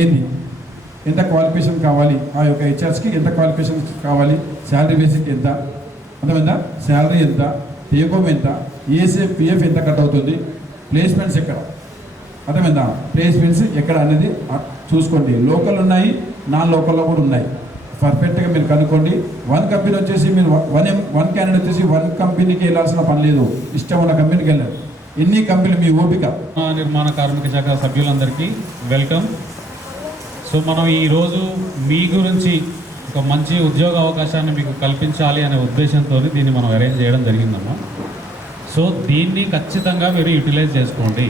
ఏంది, ఎంత క్వాలిఫికేషన్ కావాలి, ఆ యొక్క హెచ్ఆర్స్కి ఎంత క్వాలిఫికేషన్ కావాలి, శాలరీ బేసిక్ ఎంత, అర్థమైందా, శాలరీ ఎంత, టేకోమ్ ఎంత, ఈఎస్ఏ పిఎఫ్ ఎంత కట్ అవుతుంది, ప్లేస్మెంట్స్ ఎక్కడ, అర్థమైందా, ప్లేస్మెంట్స్ ఎక్కడ అనేది చూసుకోండి. లోకల్ ఉన్నాయి, నాన్ లోకల్లో కూడా ఉన్నాయి. పర్ఫెక్ట్గా మీరు కనుక్కోండి. వన్ కంపెనీ వచ్చేసి మీరు వన్ క్యాండిడేట్ వచ్చేసి వన్ కంపెనీకి వెళ్ళాల్సిన పని లేదు, ఇష్టం ఉన్న కంపెనీకి వెళ్ళారు. ఎన్ని కంపెనీలు మీ ఓపిక. నిర్మాణ కార్మిక శాఖ సభ్యులందరికీ వెల్కమ్. సో మనం ఈరోజు మీ గురించి ఒక మంచి ఉద్యోగ అవకాశాన్ని మీకు కల్పించాలి అనే ఉద్దేశంతో దీన్ని మనం అరేంజ్ చేయడం జరిగిందమ్మా. సో దీన్ని ఖచ్చితంగా మీరు యూటిలైజ్ చేసుకోండి.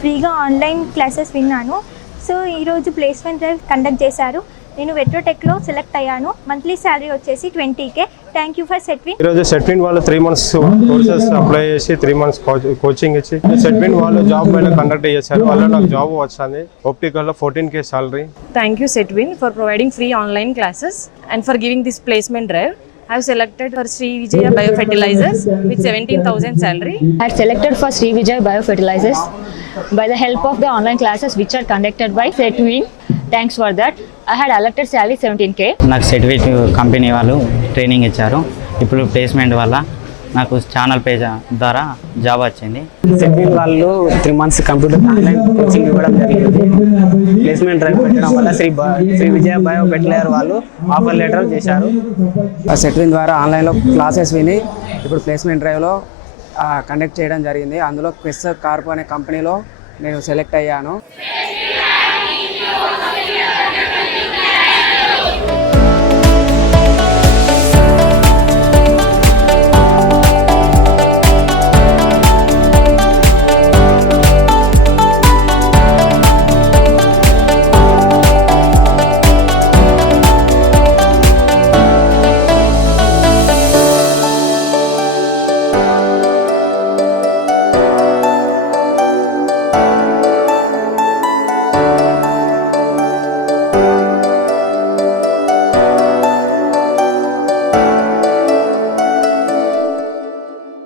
ఫ్రీగా ఆన్లైన్ క్లాసెస్ విన్నాను. సో ఈరోజు ప్లేస్మెంట్ డ్రైవ్ కండక్ట్ చేశారు. నేను వెట్రోటెక్లో సెలెక్ట్ అయ్యాను. మంత్లీ శాలరీ వచ్చేసి 20K. Thank you for Setwin. ఈరోజు సెట్విన్ వాళ్ళు 3 months కోర్సెస్ అప్లై చేసి 3 months కోచింగ్ ఇచ్చి సెట్విన్ వాళ్ళు జాబ్ పైన కండక్ట్ చేశారు. వాళ్ళు నాకు జాబ్ వచ్చింది. ఆప్టికల్లో 14K salary. Thank you Setwin for providing free online classes and for giving this placement drive. I have selected for Sri Vijaya Biofertilizers with 17,000 salary. I had selected for Sri Vijaya Biofertilizers by the help of the online classes which are conducted by Setwin. Thanks for that. I had allotted salary 17K. నాకు సెట్విన్ కంపెనీ వాళ్ళు ట్రైనింగ్ ఇచ్చారు. ఇప్పుడు ప్లేస్మెంట్ వల్ల నాకు channel page ద్వారా జాబ్ వచ్చింది. సెట్విన్ వాళ్ళు 3 months computer online coaching ఇవ్వడం జరిగింది. ప్లేస్మెంట్ డ్రైవ్ పెట్టడం వల్ల శ్రీ విజయ బయో ఫెర్టిలైజర్ వాళ్ళు ఆఫర్ లెటర్ చేశారు. సెట్విన్ ద్వారా ఆన్లైన్లో క్లాసెస్ విని ఇప్పుడు ప్లేస్మెంట్ డ్రైవ్లో కండక్ట్ చేయడం జరిగింది. అందులో క్విస్ కార్ప్ అనే కంపెనీలో నేను సెలెక్ట్ అయ్యాను.